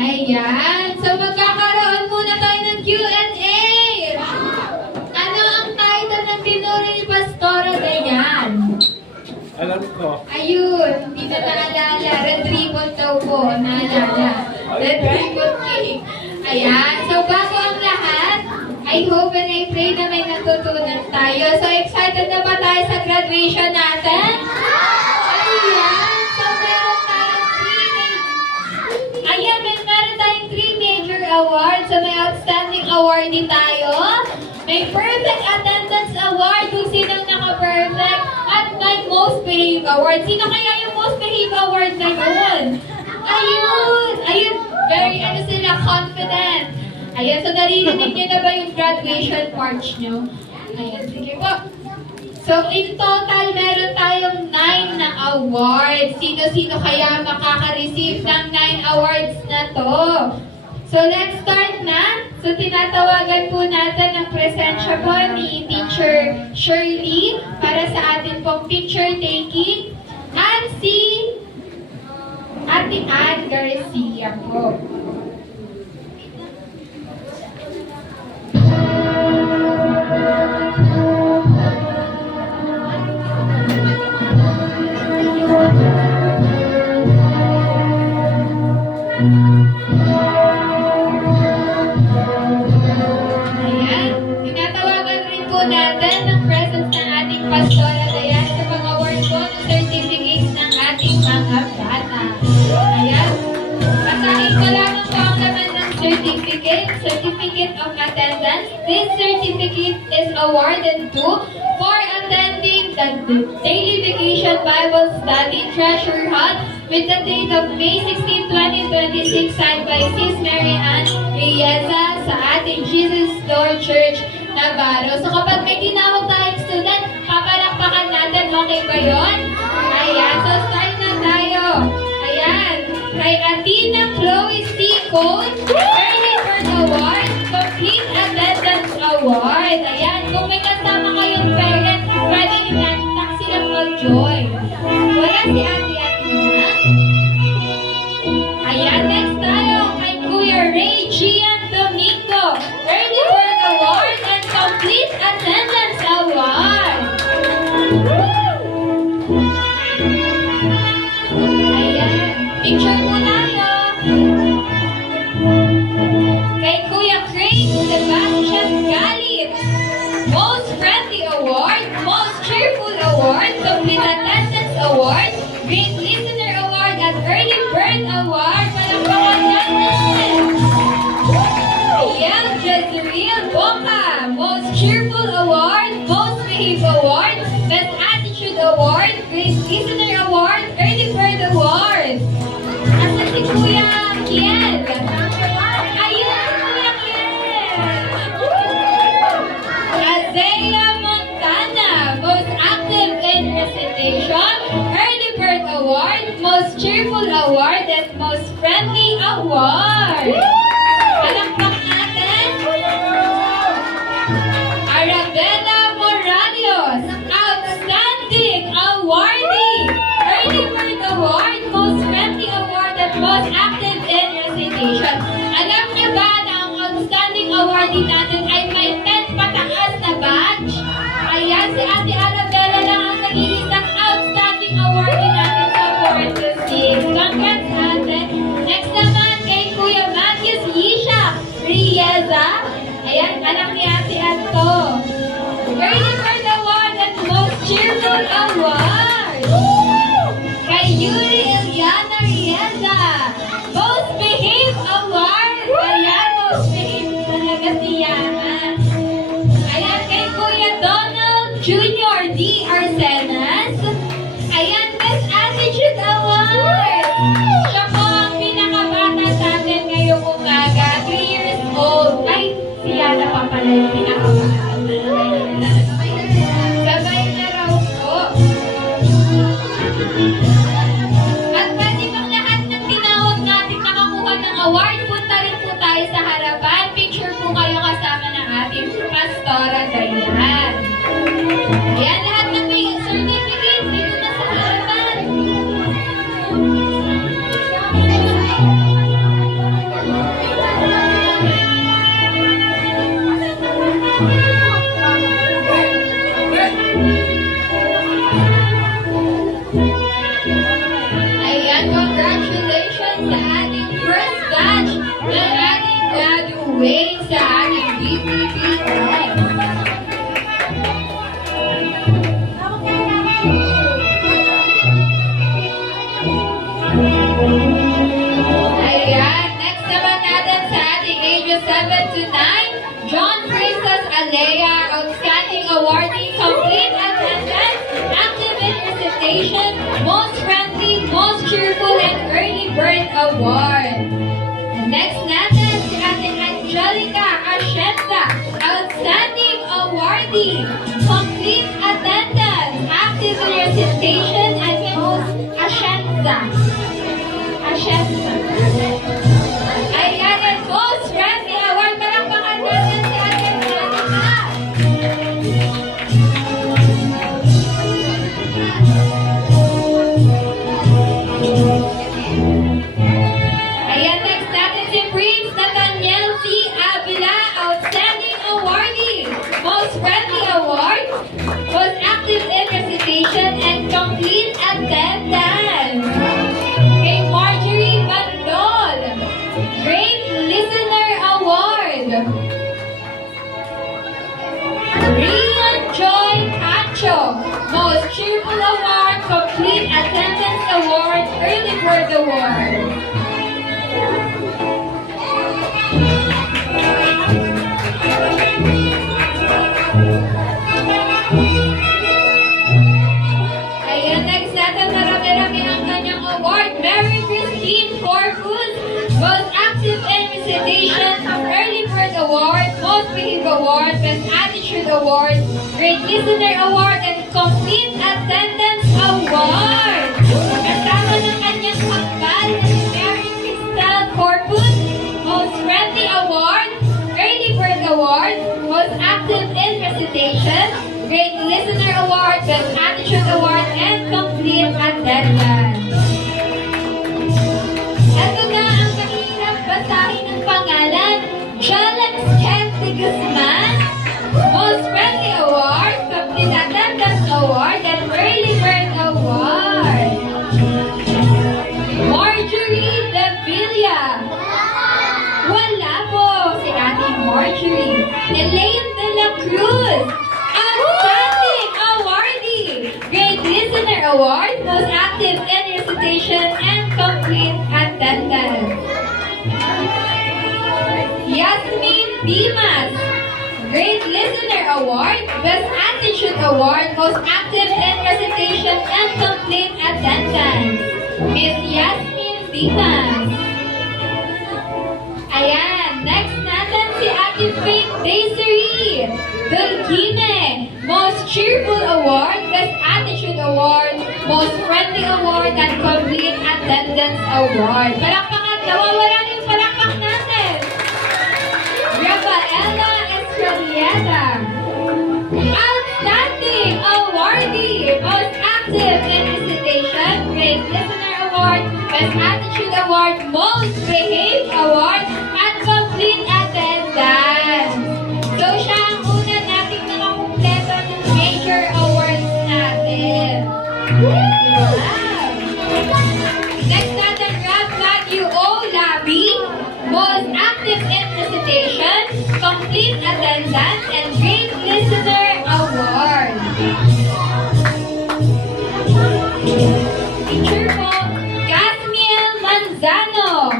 Ayan. So, magkakaroon muna tayo ng Q&A. Ano ang title ng tinuro ni Pastora Dayan? Alam ko. Ayun. Hindi na naalala. Red ribbon daw po. Naalala. Red ribbon cake. Ayan. So, bago ang lahat, I hope and I pray na may natutunan tayo. So, excited na ba tayo sa graduation natin? Ayan. So, meron tayong three major awards. So, may outstanding award din tayo. May perfect attendance award kung sinong naka-perfect. At may most behaved award. Sino kaya yung most behaved award na yun? Ayun. Ayun. Very, sila, confident. Ayan, so naririnig niyo na ba yung graduation march nyo? Ayan, sige po. So, in total, meron tayong 9 na awards. Sino-sino kaya makaka-receive ng 9 awards na to? So, let's start na. So, tinatawagan po natin ang presensya po ni Teacher Shirley para sa atin pong picture taking. At si Ate Ann Garcia po. Pastora Dayan sa pag-award po ng certificates ng ating mga bata. Ayan. Basahin ko lamang po ang laman ng certificate. Certificate of Attendance. This certificate is awarded to for attending the Daily Vacation Bible Study Treasure Hunt with the date of May 16, 2026 signed by Sis Mary Ann Rieza sa ating Jesus Lord Church Navarro. So kapag may tinawag tayong student, papalakpakan natin. Okay ba yun? Ayan. So start na tayo. Ayan. Kay Athena Chloe C. Cone, Early Bird Award, Complete Attendance Award. Ayan. Kung may kasama kayong parent, pwede inantak silang mag-join. Wala si Ate Athena. Ayan. Next tayo kay Kuya Ray Gian Domingo, Early Bird Award and Complete Attendance Award. Ayan. Picture po tayo. Kay Kuya Craig Sebastian Galit, Most Friendly Award, Most Cheerful Award, Complete Attendance Award, Great Listener Award at Early Bird Award. Palakpakan natin. Ayan, Jezreel Boca, Most Cheerful Award, Most Behaved Award, Best Attitude Award, Great Listener Award, Early Bird Award. Asan si Kuya Kiel? Ayun si Kuya Kiel! Azea Montana, Most Active in Recitation, Early Bird Award, Most Cheerful Award, and Most Friendly Award. Palakpak natin. Arabella Morales, Outstanding Awardee, Early Bird Award, Most Friendly Award, at Most Active in Recitation. Alam niyo ba na ang Outstanding Awardee natin ay may 10 pataas na badge? Ayan, si Ate Arabella lang ang nag-iisang Outstanding Awardee natin sa 4 to 6. Congrats, Ate. Next naman kay Kuya Matthews Yisha Rieza. Ayan, alam ni Ate Anto. Early Bird Award and Most Cheerful Award. Kay Yuri Eliana Rieza, Most Behaved Award. Ayan, Most Behaved talaga siya. Ayan, kay Kuya Donald Jr. D. Arsenas. Ayan, Best Attitude Award. Siya po ang pinakabata sa atin ngayong umaga. 3 years old. Ay, siya na pa pala yung pinakabata. Sabay na raw po. At pwede bang lahat ng tinawag natin nakakuha ng award? Punta rin po tayo sa harapan. Picture po kayo kasama ng ating Pastora Dayan. Ayan, lahat ng may certificates dito na sa harapan. waiting sa ating BPPS. Ayan, next naman natin sa ating ages 7 to 9, John Princess Alea, Outstanding Awardee, Complete Attendance, Active in Recitation, Most Friendly, Most Cheerful, and Early Bird Award. And next natin si ating Angelica Ascenda, Outstanding Awardee, Complete Attendance, Active in Recitation, and Most Ascenda. Ayan, and Most Friendly Award. Palakpakan natin si Ate Angelica. Ayan, next natin si Prince Nathaniel C. Avila, Outstanding Awardee, Most Friendly Award, Most Active in Recitation, and Complete Attendance. Kay Marjorie Bandol, Great Listener Award. Rian Joy Cacho, Most Cheerful Award, Complete Attendance Award, Early Bird Award. Ayan, next natin, marami-rami ang kanyang award. Mary Christine Corpus, Most Active in Recitation, Early Bird Award, Most Behave Award, Best Attitude Award, Great Listener Award, and Complete Attendance Award. Kasama ng kanyang kakbal na si Mary Christine Corpus, Most Friendly Award, Early Bird Award, Most Active in Recitation, Great Listener Award, Best Attitude Award, and Complete Attendance. Ito na ang mahirap basahin ng pangalan. Jalex Kent de Guzman, Most Friendly Award, Complete Attendance Award, and Early Bird Award. Marjorie De Villa. Wala po si ating Marjorie. Elaine de la Cruz, Outstanding Awardee, Great Listener Award, Most Active in Recitation, and Complete Attendance. Yasmin Dimas, Great Listener Award, Best Attitude Award, Most Active in Recitation, and Complete Attendance. Miss Yasmin Dimas. Ayan, next natin si Ate Faith Desiree Dulgine, Most Cheerful Award, Best Attitude Award, Most Friendly Award, and Complete Attendance Award. Palakpakan, nawawala na yung palakpak natin. Rafaela Estrelleta, Outstanding Awardee, Most Active in Recitation, Great Listener Award, Best Attitude Award, Most Behave Award, at Complete Attendance. So siya ang una nating nakakumpleto ng major awards natin. Wow! Next natin, Rab Matthew O. Labi, Most Active in Recitation, Complete Attendance, and Great Listener Award. Teacher po, Casmiel Manzano,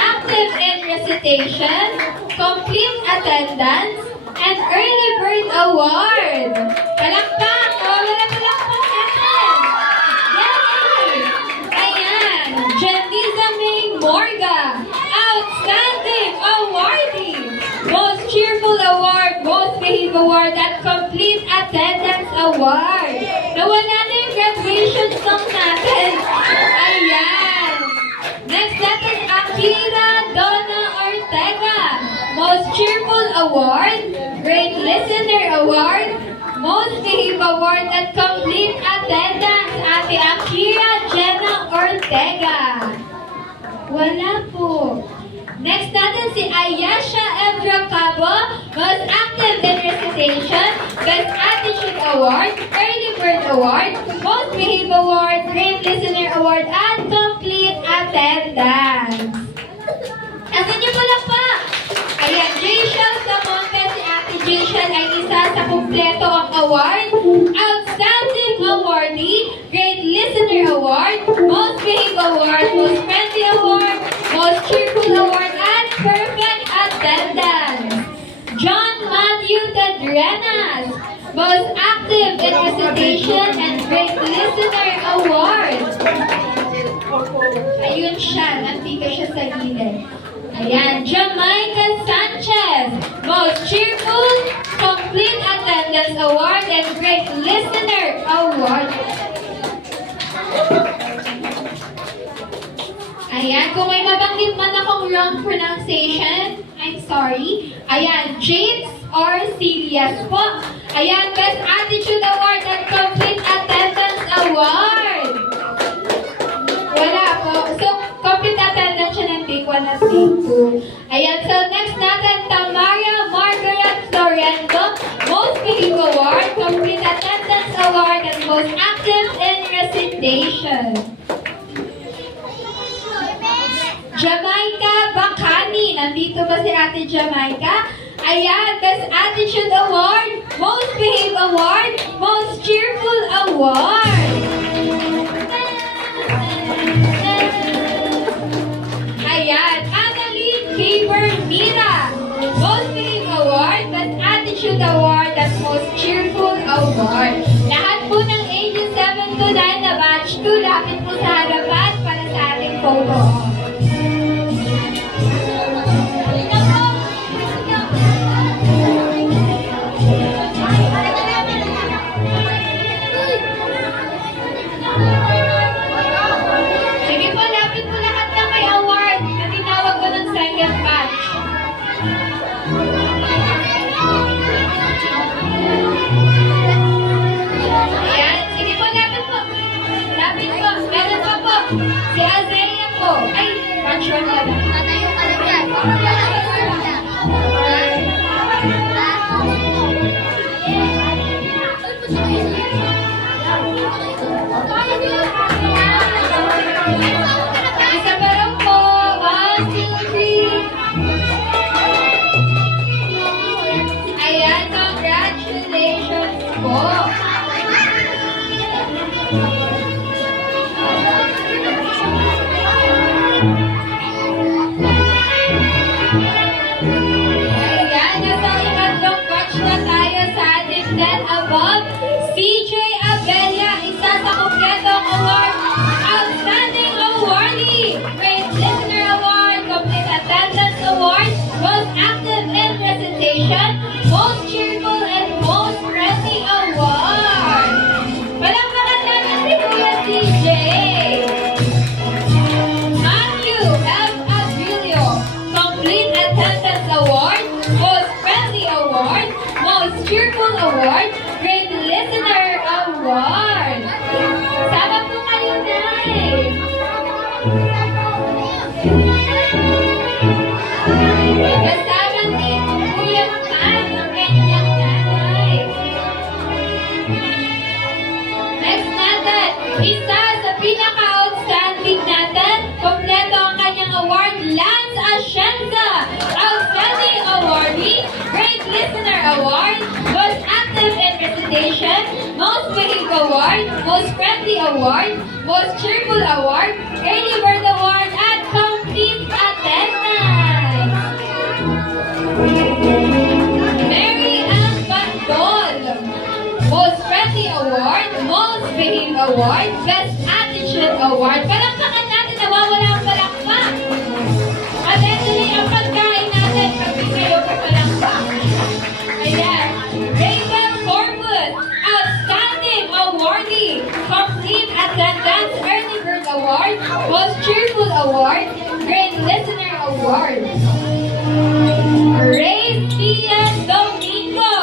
Active in Recitation, Complete Attendance, and Early Bird Award. Palakpak! Wala palakpak natin! Yay! Ayan! Jeniza May Morga, Outstanding Awardee, Most Cheerful Award, Most Behave Award, at Complete Attendance Award. Nawala na yung graduation song natin. Ayan! Next natin, Akira Donna Ortega, Most Cheerful Award, Great Listener Award, Most Behave Award, at Complete Attendance. Ate Akira Jenna Ortega. Wala po. Next natin si Ayesha Evra Cabo, Most Active in Recitation, Best Attitude Award, Early Bird Award, Most Behave Award, Great Listener Award, at Complete Attendance. Asan niyo pala pa? Ayan, dito siya sa gilid. Ayan, Jamaica Sanchez, Most Cheerful, Complete Attendance Award, and Great Listener Award. Ayan, kung may mabanggit man akong wrong pronunciation, I'm sorry. Ayan, James Orcilias po. Ayan, Best Attitude Award and Complete Attendance Award. Wala po. So, complete attendance siya ng take 1 at take 2. Ayan, so next natin, Tamara Margaret Florendo, Most Behave Award, Complete Attendance Award, and Most Active in Recitation. Jamaica Bacani, nandito ba si Ate Jamaica? Ayan, Best Attitude Award, Most Behave Award, Most Cheerful Award. Ayan, Annalyn Faber Mira, Most Behave Award, Best Attitude Award, at Most Cheerful Award. Lahat po ng ages 7 to 9 na batch 2, lapit po sa harapan para sa ating photo op. Sige po, lapit po lahat na may award na tinawag ko ng second batch. Ayan, sige po, lapit po. Lapit po, meron pa po. Si Azalea po. Ay, batch 1 na ba? Isa pa raw po. 1, 2, 3. Ayan, congratulations po. Ayan, nasa ikatlong batch na tayo sa ating 10 above. CJ Abella, isa sa kumpletong award. Outstanding Awardee, Great Listener Award, Complete Attendance Award, Most Active in Recitation, Most Cheerful, and Most Friendly Award. Palakpakan natin si Kuya CJ. Matthew F. Avilio, Complete Attendance Award, Most Friendly Award, Most Cheerful Award, Great Listener Award. Sama po kayo, Nay. Kasama ni Kuya Pan, ang kanyang nanay. Next natin, isa sa pinaka-outstanding natin, kompleto ang kanyang award, Lance Ascenza, Outstanding Awardee, Great Listener Award, Most Active in Recitation, Most Behave Award, Most Friendly Award, Most Cheerful Award, Early Bird Award, at Complete Attendance. Mary Ann Bandol, Most Friendly Award, Most Behave Award, Best Attitude Award. Palakpakan natin, nawawala ang palakpak. At ito na yung pagkain natin pag di kayo kapalakpak. Ayan. Rachel Corpus, Outstanding Awardee, Complete Attendance Early Bird Award, Most Cheerful Award, Great Listener Award. Ray Diaz Domingo,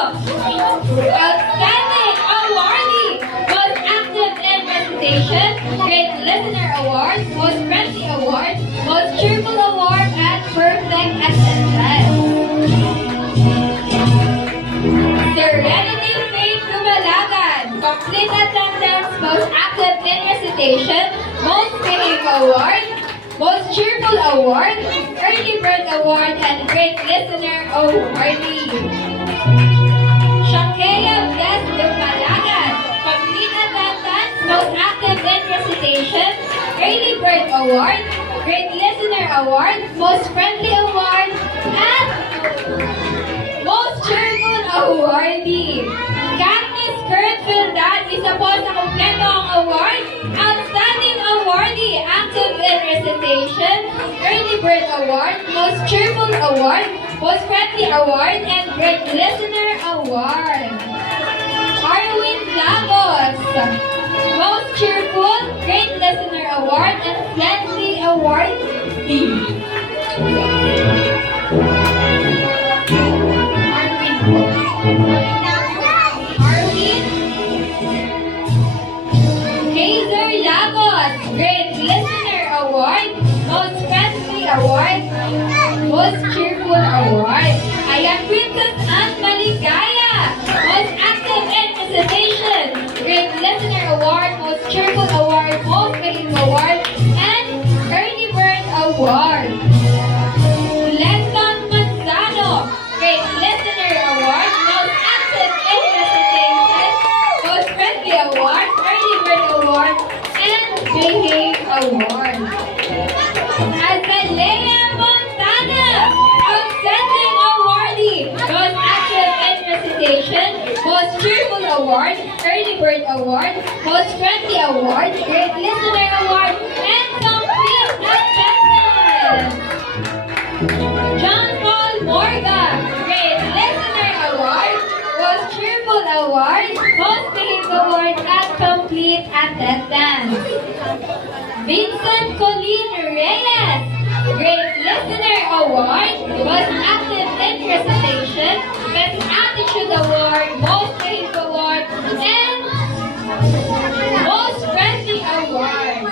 Outstanding Awardee, Most Active in Recitation, Great Listener Award, Most Friendly Award, Most Cheerful Award, and Perfect Attendance. Serenity Faith Lumalagan, Complete Attendance, Most Active in Recitation, Most Behave Award, Most Cheerful Award, Early Bird Award, and Great Listener Awardee. Shakea Bless Lumalagan, Complete Attendance, Most Active in Recitation, Early Bird Award, Great Listener Award, Most Friendly Award, and Most Cheerful Awardee. Katniss Kurt Vildan, isa po sa kompleto ang award, Outstanding Award awardee, active in recitation, early bird award, most cheerful award, most friendly award, and great listener award. Arwin Lagos, most cheerful, great listener award, and friendly award. Arwin Hazer Lagos, great listener award, most friendly award, most cheerful award. Ayan, Princess Anne Maligaya, most active in recitation, great listener award, most cheerful award, most creative award, and early bird award. Leslie Manzano, great listener award, most active in recitation, most friendly award, early bird award, and behave award. Azalea Montana, outstanding awardee, most active in recitation, most cheerful award, early bird award, most friendly award, great listener award, and complete attendance. John Paul Morgan, great listener award, most cheerful award, most behaved award, and complete attendance. Vincent Colleen Reyes, great listener award, most active in recitation, best attitude award, most behaved award, and most friendly award.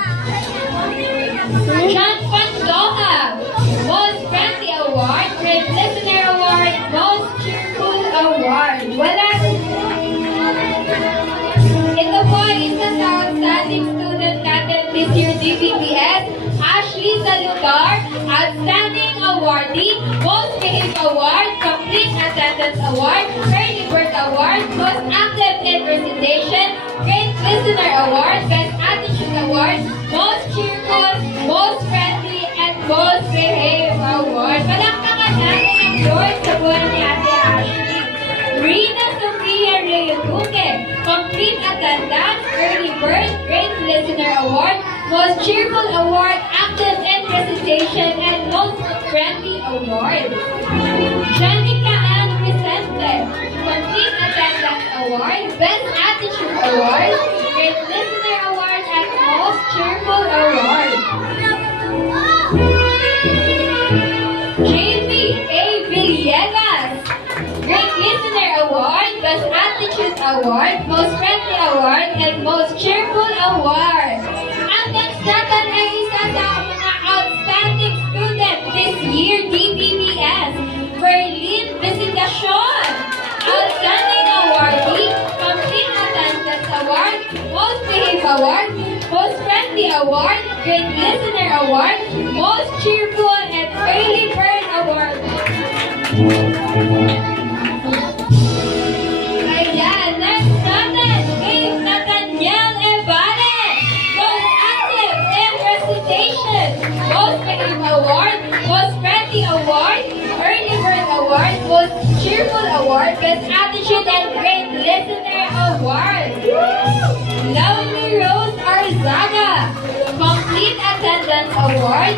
John Pandoja, most friendly award, great listener award, most cheerful award. Wala. Ito po ay isa sa outstanding student natin this year DPPS, Ashley Salugar, outstanding awardee, most behaved award, complete attendance award, early bird award, most active in recitation, great listener award, best attitude award, most cheerful, most friendly, and most behaved award. Palakpakan natin ang Lord sa buhay ni Ate Ashley. Rina Sofia Reyes-Duque, complete attendance, early bird, great listener award, most cheerful award, active in recitation, and most friendly award. Janica Ann Vicente, complete attendance award, best attitude award, great listener award, and most cheerful award. JV A. Villegas, great listener award, best attitude award, most friendly award, and most cheerful award. Ang next natin ay isa sa mga outstanding student this year DPPS, Berlin Visitacion, outstanding awardee, complete attendance award, most behaved award, most friendly award, great listener award, most cheerful, and early bird award. Ayan, next natin, kay Nathaniel Evane, most active in recitation, most behaved award, most friendly award, early bird award, most cheerful award, best attitude, and great listener award. Lovely Rose Arzaga, complete attendance award.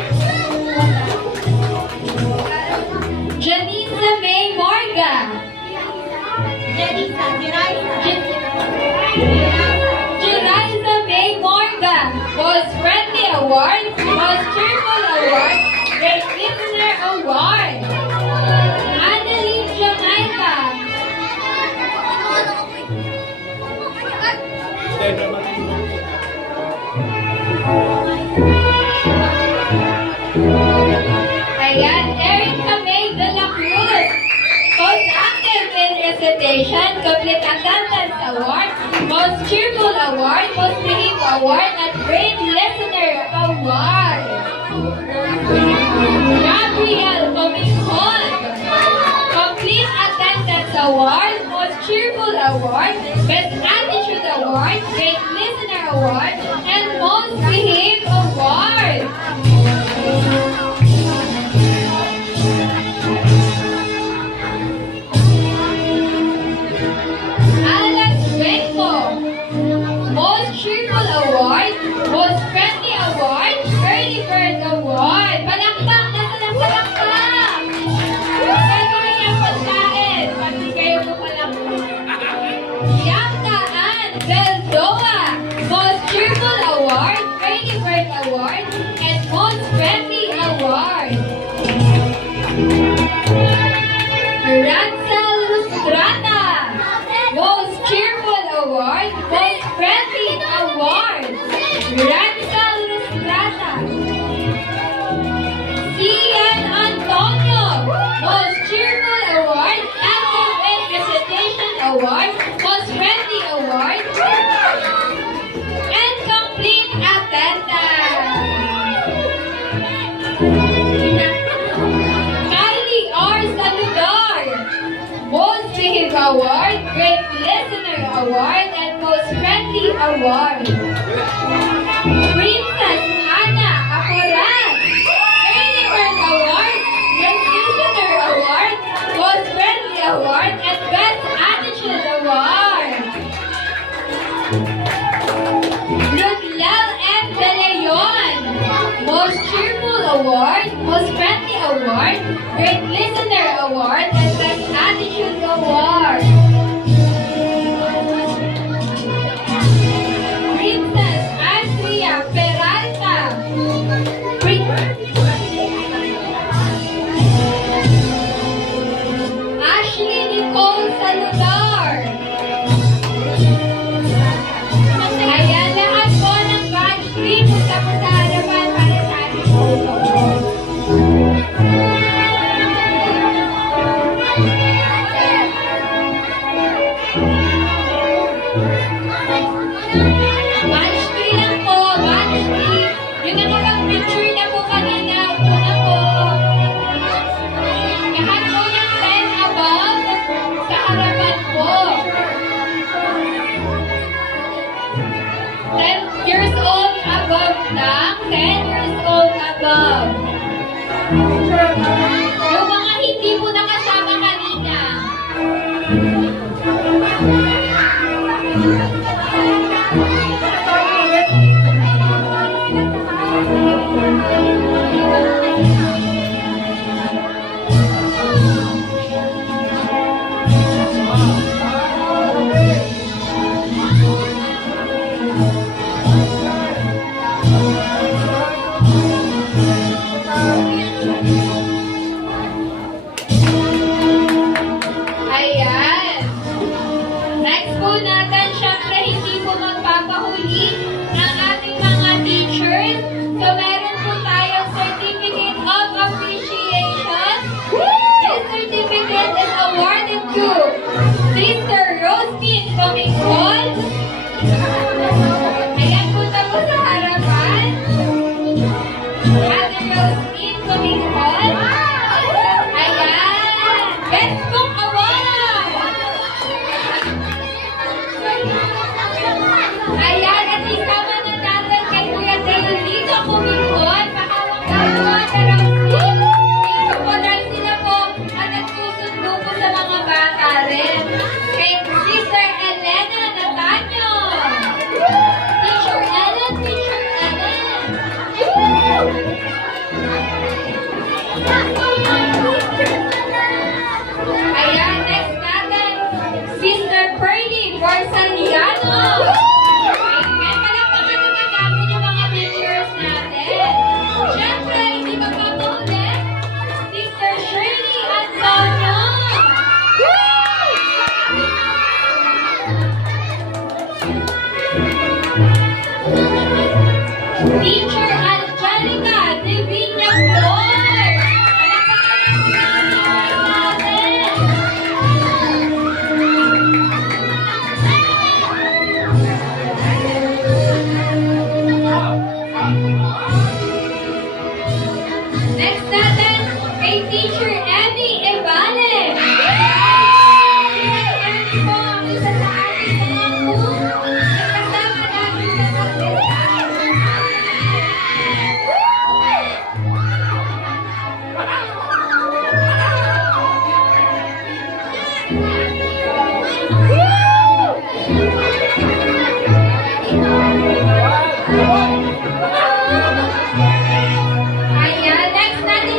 Janisa May Morga, Jeriza May Morga, most friendly award, most cheerful award, great listener award. Adeline Jamaica, ayan, Erica May de la Cruz, most active in recitation, complete attendance award, most cheerful award, most behaved award, and great listener award. Gabriel Comicon, complete attendance award, most cheerful award, best attitude award, great listener award, and most behaved award. Alex Renko, most cheerful award, most friendly award, Award, Great Listener Award, and Most Friendly Award. Princess Hannah Acoran, Early Bird Award, Great Listener Award, Most Friendly Award, and Best Attitude Award. Rudlel M. De Leon, Most Cheerful Award, Most Friendly Award, Great Listener Award, and Best Attitude Award. Princess Andrea Peralta, Ashley Nicole Saludar. Ayan, lahat po ng batch 3 punta po sa harapan para sa ating photo. Batch 3 lang po, batch 3. Yung nakapag-picture na po kanina, una po. Lahat po ng 10 above sa harapan po. 10 years old above lang, 10 years old above. Yung mga hindi po nakasama kanina. Ayan. Next po natin, syempre hindi po magpapahuli ang ating mga teachers. So meron po tayong Certificate of Appreciation. This certificate is awarded to Sister Rosemary Comingol. Ayan, punta po sa harapan. Ate Rosemary Comingol. Ayan. Best Cook Award. Ayan, at isama na natin kay Kuya Dale dito kumingkon. Pahawak tayo mga Rosemary. Dito po dahil sila po ang nagsusundo po sa mga bata rin. Kay Sister Elena Natanyo. Teacher Ellen, Teacher Ellen. Ayan, next natin, Sister Pearlie Barsaliano. Amen, palakpakan naman natin yung mga teachers natin. Siyempre, hindi magpapahuli, Sister Shirley Antonio. Teacher Angelica Divina Flor. Palakpakan natin. Next natin, kay Teacher Emmy Evale. Emmy po ang isa sa ating mga cook na kasama natin sa pagdesal. Ayan, next natin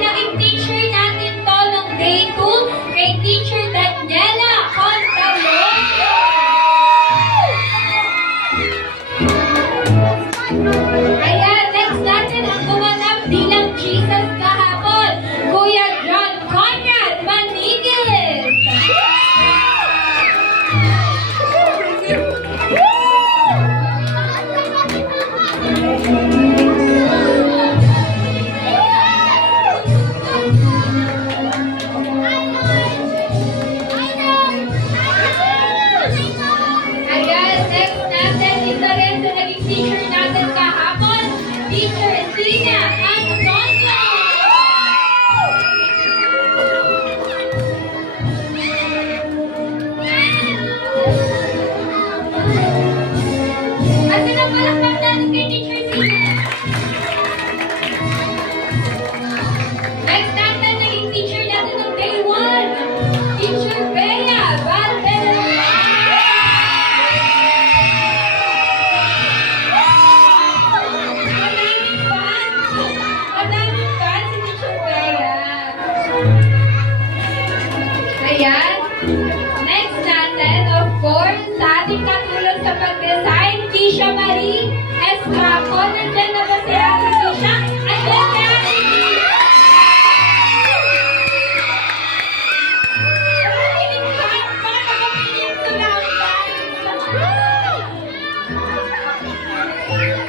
Alicia Marie Estrapo. Nandiyan na ba si Ate Alicia? Ayan si Ate Alicia.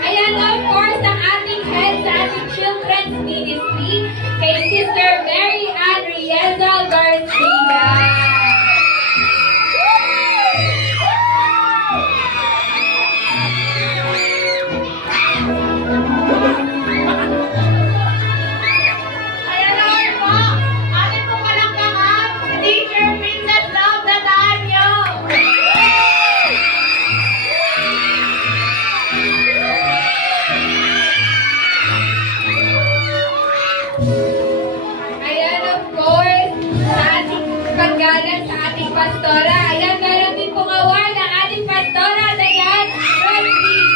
Ayan, of course, ang ating head sa ating children's ministry kay Sister Mary Ann Rieza Garcia. Ayan naman po, ating po palakpakan, Teacher Princess Love Natanyo. Ayan, of course, sa ating paggalan sa ating pastora. Ayan, meron din pong award ang ating pastora, Dayan Rodriguez.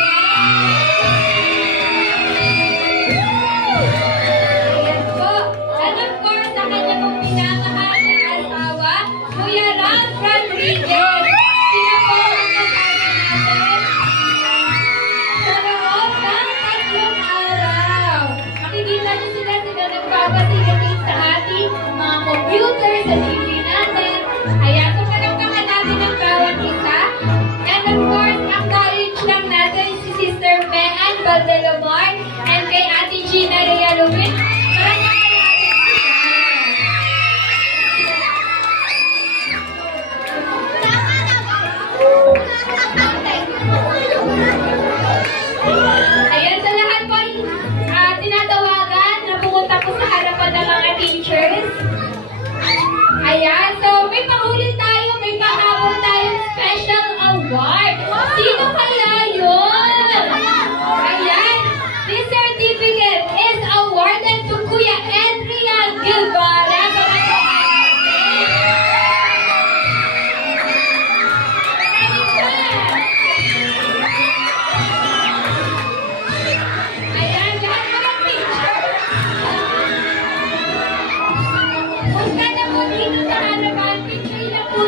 Ayan po. And of course, sa kanya pong pinamahal na asawa, Kuya Ram Rodriguez. Sila po ang kasama natin sa loob ng 3 araw. Makikita niyo sila nagpapasilipin sa ating mga computer, sa TV natin. Ayan, so palakpakan natin ang bawat isa. And of course, acknowledge lang natin si Sister Mean Valdelomar and kay Ate Gina Rhea Lubin. Palakpakan natin Ayan, sa lahat po, tinatawagan na pumunta po sa harapan ng mga teachers. Ayan, so may panghuli tayo, may pahabol tayong special award. Sino kaya yun? Ayan, this certificate is awarded to Kuya Adrian Guevara. Ayan, lahat ng teacher. Punta na po dito sa harapan. Picture na po